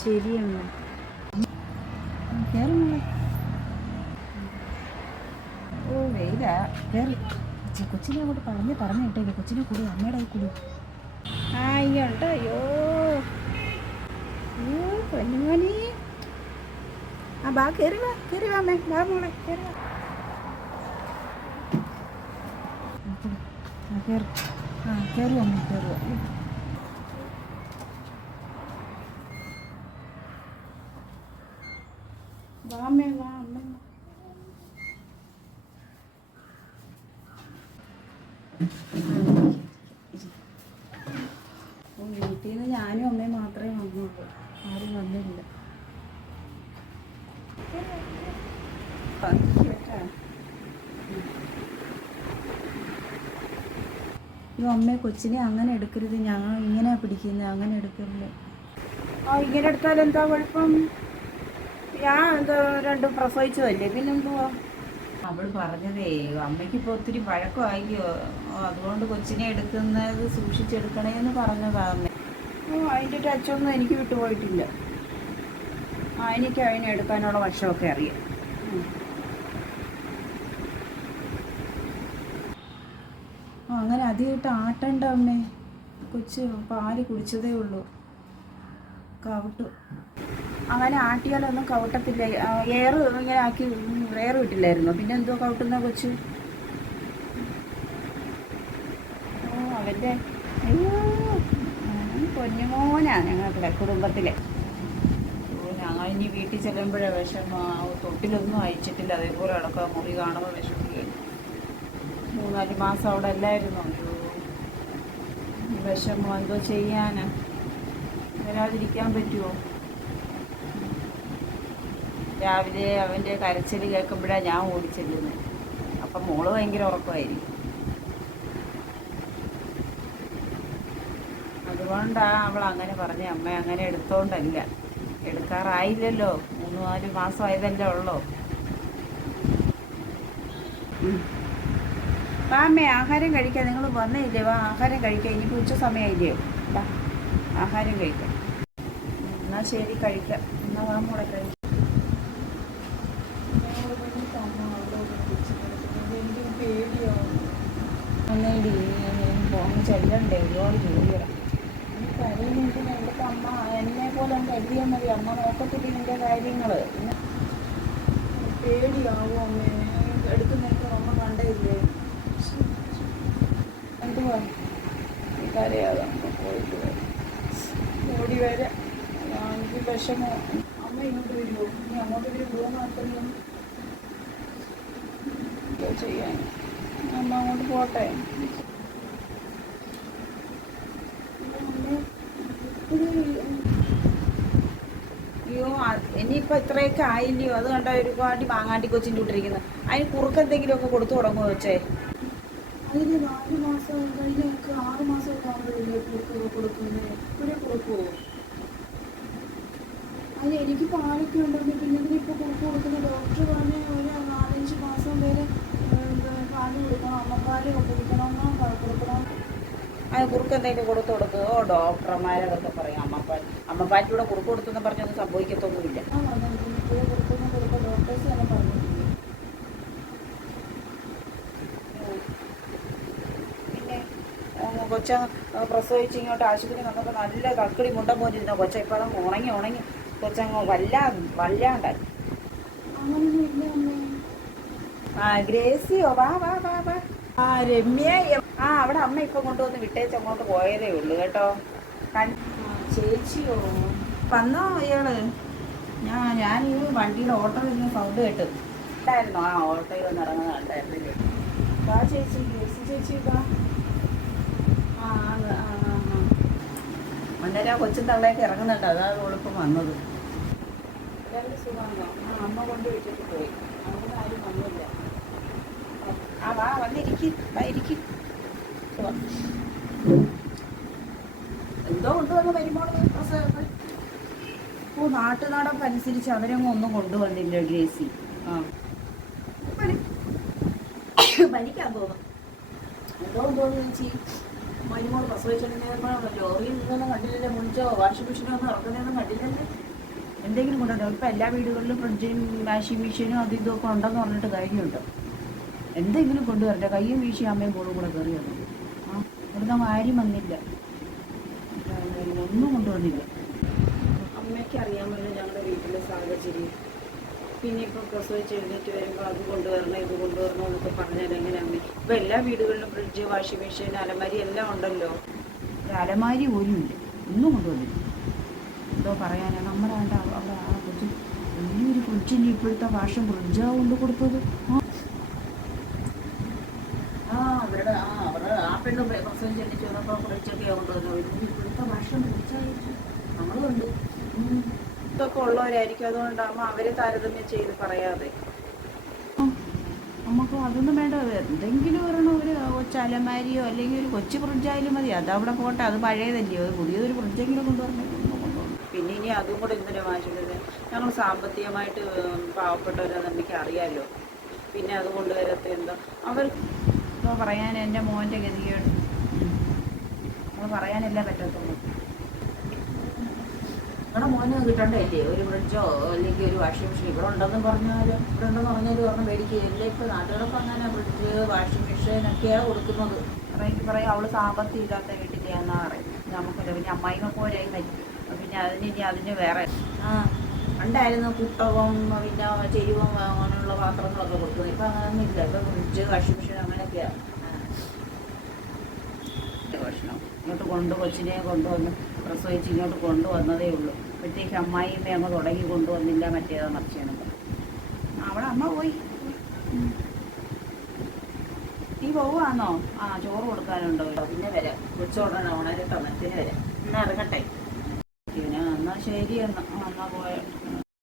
ശരിയമ്മ. കയറുന്നില്ല. ഓ വെയിലാ. കയറി. കൊച്ചിനെ അങ്ങോട്ട് പറഞ്ഞു കേട്ടേക്ക്. കൊച്ചിനെ കൂടി അമ്മയുടെ കൂടി. അയ്യോണ്ട്. അയ്യോ അയ്യോ പൊന്നുമോനി. ബാ കയറി വാ അമ്മേ. ബാ മോളെ കയറി വാ. കയറുക അമ്മ കയറുക. വാ അമ്മേ വാ അമ്മ. വീട്ടിൽ നിന്ന് ഞാനും അമ്മയും മാത്രമേ വന്നുള്ളൂ. ആരും വന്നില്ല. അയ്യോ അമ്മേ കൊച്ചിനെ അങ്ങനെ എടുക്കരുത്. ഞാൻ ഇങ്ങനെ പിടിക്കുന്നത്. അങ്ങനെ എടുക്കരുത്. ഇങ്ങനെ എടുത്താൽ എന്താ കുഴപ്പം? ഞാൻ എന്താ രണ്ടും പ്രസവിച്ചതല്ലേ, പിന്നെന്തുവാ? അവൾ പറഞ്ഞതേ അമ്മയ്ക്കിപ്പോൾ ഒത്തിരി പഴക്കമായില്ലയോ, അതുകൊണ്ട് കൊച്ചിനെ എടുക്കുന്നത് സൂക്ഷിച്ചെടുക്കണേന്ന് പറഞ്ഞതാ അമ്മ. അതിൻ്റെ ടച്ചൊന്നും എനിക്ക് വിട്ടുപോയിട്ടില്ല. എനിക്ക് അതിനെ എടുക്കാനുള്ള വശമൊക്കെ അറിയാം. അങ്ങനെ അധികമായിട്ട് ആട്ടണ്ട അമ്മേ. കൊച്ച് പാല് കുടിച്ചതേ ഉള്ളൂ. കവിട്ടു. അങ്ങനെ ആട്ടിയാലൊന്നും കവിട്ടത്തില്ല. എയറ് ഇങ്ങനെ ആക്കി എയർ കിട്ടില്ലായിരുന്നു. പിന്നെ എന്തോ കവിട്ടുന്ന കൊച്ച്. അവൻ്റെ അയ്യോ പൊന്നുമോനാണ് ഞങ്ങളുടെ കുടുംബത്തിലെ. ഞങ്ങൾ ഇനി വീട്ടിൽ ചെല്ലുമ്പോഴേ വിഷമം. തൊട്ടിലൊന്നും അയച്ചിട്ടില്ല. അതേപോലെ അടക്കം മുറി കാണുമ്പോൾ വിഷമിക്കുകയും. 3-4 മാസം അവിടെ അല്ലായിരുന്നു. വിഷമം എന്തോ ചെയ്യാനാ. വരാതിരിക്കാൻ പറ്റുമോ? രാവിലെ അവൻ്റെ കരച്ചിൽ കേൾക്കുമ്പോഴാണ് ഞാൻ ഓടിച്ചെല്ലുന്നത്. അപ്പം മോള് ഭയങ്കര ഉറക്കമായിരിക്കും. അതുകൊണ്ടാണ് അവൾ അങ്ങനെ പറഞ്ഞ. അമ്മ അങ്ങനെ എടുത്തോണ്ടല്ല. എടുക്കാറായില്ലല്ലോ. 3-4 മാസം ആയതല്ലേ ഉള്ളോ. വാ അമ്മേ ആഹാരം കഴിക്കാം. നിങ്ങൾ വന്നില്ലേ? വാ ആഹാരം കഴിക്കാം. ഇനിയിപ്പോൾ ഉച്ച സമയമായില്ലയോ. വാ ആഹാരം കഴിക്കാം. എന്നാൽ ശരി കഴിക്കാം. എന്നാൽ വാ മോളെ കഴിക്കാം. എനിക്ക് പേടിയാവും. ഒന്നേടി പോകാൻ ചെല്ലണ്ടേ. ഒരുപാട് ജോലിയാണ്. കരയുന്നെങ്കിൽ ഇവിടുത്തെ അമ്മ എന്നെ പോലെ അങ്ങ് കരുതിയാൽ മതി. അമ്മ നോക്കത്തില്ല ഇതിൻ്റെ കാര്യങ്ങൾ. പിന്നെ പേടിയാവും അമ്മേ. എടുക്കുന്നതൊക്കെ അമ്മ കണ്ടയില്ലേ. എന്തുവാ കരയാതെ അമ്മ പോയിട്ട് വരാം. ഓടി വരാം. എനിക്ക് വിഷമോ. അമ്മ ഇങ്ങോട്ട് വരുമോ? ഇനി അങ്ങോട്ട് വരുമോ? മാത്രമേ എന്തോ ചെയ്യാൻ. അമ്മ അങ്ങോട്ട് പോട്ടെ. അയ്യോ ഇനിയിപ്പോൾ ഇത്രയൊക്കെ ആയില്ലയോ. അത് കണ്ട ഒരുപാട് മാങ്ങാണ്ടി കൊച്ചിൻ്റെ ഇട്ടിരിക്കുന്നത്. അതിന് കുറുക്കെന്തെങ്കിലുമൊക്കെ കൊടുത്തു തുടങ്ങുമോ വെച്ചേ? അതിന് 4 മാസം കഴിഞ്ഞൊക്കെ 6 മാസമൊക്കെ ആകുമ്പോഴല്ലേ കുറുക്കൊക്കെ കൊടുക്കുന്നത്. ഇപ്പോഴേ കൊടുക്കുമോ? അതിന് എനിക്ക് പാലൊക്കെ ഉണ്ടെങ്കിൽ പിന്നെ ഇതിനിപ്പോൾ കുറുക്ക് കൊടുക്കുന്ന ഡോക്ടർ പറഞ്ഞ ഒരു 4-5 മാസം വരെ പാല് കൊടുക്കണം. അമ്മപ്പാല് കുടിക്കണം കൊടുക്കണം. അത് കുറുക്ക് എന്തെങ്കിലും കൊടുത്തു കൊടുക്കുക. ഡോക്ടർമാരതൊക്കെ പറയും അമ്മപ്പാലിലൂടെ കുറുക്ക് കൊടുത്തെന്ന് പറഞ്ഞൊന്നും സംഭവിക്കത്തൊന്നുമില്ല. കുറുക്കൊന്നും കൊടുക്കുക ഡോക്ടേഴ്സ് തന്നെ പറഞ്ഞിട്ടില്ല. പിന്നെ കൊച്ച പ്രസവിച്ച് ഇങ്ങോട്ട് ആശുപത്രി വന്നപ്പോൾ നല്ല കക്കിടി മുണ്ടം പോലിരുന്ന കൊച്ച ഇപ്പം ഉണങ്ങി കൊച്ചങ്ങ് വല്ലാണ്ടായി. അങ്ങനൊന്നും ഇല്ല അമ്മേ. ഗ്രേസിയോ? വാ വാ വാ വാ. രമ്യ. അവിടെ അമ്മ ഇപ്പം കൊണ്ടുവന്ന് വിട്ടേച്ച് അങ്ങോട്ട് പോയതേ ഉള്ളൂ കേട്ടോ. ചേച്ചിയോ വന്നോ ഇയാള്? ഞാൻ ഈ വണ്ടിയുടെ ഓട്ടോ ഇരുന്ന് സൗണ്ട് കേട്ട് ഉണ്ടായിരുന്നോ? ഓട്ടോയിൽ വന്ന് ഇറങ്ങുന്ന കണ്ടായിരുന്നില്ലേ. വാ ചേച്ചി. ചേച്ചി വാ. അന്നേരം കൊച്ചും തള്ളയൊക്കെ ഇറങ്ങുന്നുണ്ട്. അതാണ് ഓളിപ്പം വന്നത്. എല്ലാവരും സുഖമാണോ? അമ്മ കൊണ്ട് വിട്ടിട്ട് പോയി. അവിടെ ആരും വന്നില്ല. വാ വന്നിരിക്കും. എന്തോ കൊണ്ടുവന്ന് വരുമ്പോൾ നാട്ടുനാടൊക്കെ അനുസരിച്ച് അവരങ്ങ് ഒന്നും കൊണ്ടുവന്നില്ല ഗ്രേസി. പനിക്കാൻ തോന്നും. എന്തോ ചേച്ചി മരുമോൾ പ്രസവിച്ചിട്ടുണ്ടെങ്കിൽ ലോറിയിൽ നിന്നൊന്നും കണ്ടില്ലല്ലേ, മുളിച്ചോ വാഷിംഗ് മെഷീനോ ഒന്നും ഇറക്കുന്നതൊന്നും കണ്ടില്ലല്ലേ. എന്തെങ്കിലും കൊണ്ടുണ്ടോ? ഇപ്പം എല്ലാ വീടുകളിലും ഫ്രിഡ്ജും വാഷിംഗ് മെഷീനും അതും ഇതൊക്കെ ഉണ്ടെന്ന് പറഞ്ഞിട്ട് കാര്യമുണ്ട്. എന്തെങ്കിലും കൊണ്ടുവരട്ടെ. കയ്യും വീശി അമ്മയും മോളും കൂടെ കയറി വന്നു. ആ ഇവിടുന്ന് ആരും വന്നില്ല, ഒന്നും കൊണ്ടുവന്നില്ല. അമ്മയ്ക്ക് അറിയാമല്ലോ ഞങ്ങളുടെ വീട്ടിലെ സാഹചര്യം. പിന്നെ ഇപ്പോൾ പ്രസവിച്ച് എഴുന്നേറ്റ് വരുമ്പോൾ അത് കൊണ്ടുവരണം ഇത് കൊണ്ടുവരണം എന്നൊക്കെ പറഞ്ഞാൽ എങ്ങനെ അമ്മ? ഇപ്പോൾ എല്ലാ വീടുകളിലും ഫ്രിഡ്ജ് വാഷിംഗ് മെഷീൻ അലമാരി എല്ലാം ഉണ്ടല്ലോ. ഒരു അലമാരി പോലും ഇല്ല, ഒന്നും കൊണ്ടുവന്നില്ല. എന്തോ പറയാനാണ് നമ്മുടെ അവിടെ ആ ഫ്രിഡ്ജ്, വലിയൊരു ഫ്രിഡ്ജിൻ്റെ ഇപ്പോഴത്തെ ഭാഷം ഫ്രിഡ്ജാണ് കൊണ്ട് കൊടുത്തത്. അവരുടെ ആ പെണ്ണ് പ്രസവിച്ച് എണ്ണിച്ച് വന്നപ്പോൾ ഫ്രിഡ്ജൊക്കെയാണ് കൊണ്ടുവന്നത്. ഇപ്പോഴത്തെ ഭാഷം ഫ്രിഡ്ജായിട്ട് നമ്മളുണ്ട്. ഇതൊക്കെ ഉള്ളവരായിരിക്കും, അതുകൊണ്ടാകുമ്പോൾ അവരെ താരതമ്യം ചെയ്ത് പറയാതെ. നമുക്ക് അതൊന്നും വേണ്ട. എന്തെങ്കിലും ഒരെണ്ണം ഒരു കൊച്ചു അലമാരിയോ അല്ലെങ്കിൽ ഒരു കൊച്ചു ഫ്രിഡ്ജായാലും മതി. അതവിടെ പോട്ടെ, അത് പഴയതല്ലയോ, അത് പുതിയൊരു ഫ്രിഡ്ജെങ്കിലും കൊണ്ടുവരണം. പിന്നെ ഇനി അതും കൂടെ എന്തിനാ വാങ്ങിച്ചത്? ഞങ്ങൾ സാമ്പത്തികമായിട്ട് പാവപ്പെട്ടവരാണെന്ന് എനിക്ക് അറിയാമല്ലോ. പിന്നെ അത് കൊണ്ടുവരത്തെ എന്താ അവർ ഇപ്പോൾ പറയാൻ എൻ്റെ മോൻ്റെ ഗതികേട് നമ്മൾ പറയാനല്ലേ പറ്റത്തുള്ളൂ. നിങ്ങളുടെ മോന് കിട്ടണ്ടല്ലേ ഒരു ഫ്രിഡ്ജോ അല്ലെങ്കിൽ ഒരു വാഷിംഗ് മെഷീൻ? ഇവിടെ ഉണ്ടെന്ന് പറഞ്ഞാലും പറഞ്ഞ് മേടിക്കുകയല്ലേ. ഇപ്പോൾ നാട്ടുകാരൊക്കെ അങ്ങനെ ഫ്രിഡ്ജ് വാഷിംഗ് മെഷീനൊക്കെയാണ് കൊടുക്കുന്നത്. പറയും അവൾ സാമ്പത്തികം ഇല്ലാത്ത വീട്ടിലെന്നാണ് പറയും. നമുക്കല്ല. പിന്നെ അമ്മായിമ്മ പോരായി മരിക്കും. പിന്നെ അതിന് വേറെ ഉണ്ടായിരുന്നു കുട്ടവും പിന്നെ ചെരുവും അങ്ങനെയുള്ള പാത്രങ്ങളൊക്കെ കൊടുക്കുന്നത്. ഇപ്പം അങ്ങനെയൊന്നും ഇല്ല. ഇപ്പം ഫ്രിഡ്ജ് വാഷിംഗ് മെഷീൻ അങ്ങനെയൊക്കെയാണ്. ഭക്ഷണം ഇങ്ങോട്ട് കൊച്ചിനെ കൊണ്ടുവന്ന് പ്രസവിച്ച് ഇങ്ങോട്ട് കൊണ്ടുവന്നതേ ഉള്ളൂ. അപ്പോഴത്തേക്ക് അമ്മായിയമ്മ അങ്ങ് തുടങ്ങി കൊണ്ടുവന്നില്ല, മറ്റേതാ മറിച്ചാണ്. അവിടെ അമ്മ പോയി. നീ പോവാന്നോ? ചോറ് കൊടുക്കാനുണ്ടോ? പിന്നെ വരാം. കൊച്ചോടനെ ഉണരട്ടെ, മറ്റേ വരാം. എന്നാൽ ഇറങ്ങട്ടെ. പിന്നെ എന്നാൽ ശരി. എന്നാൽ പോയ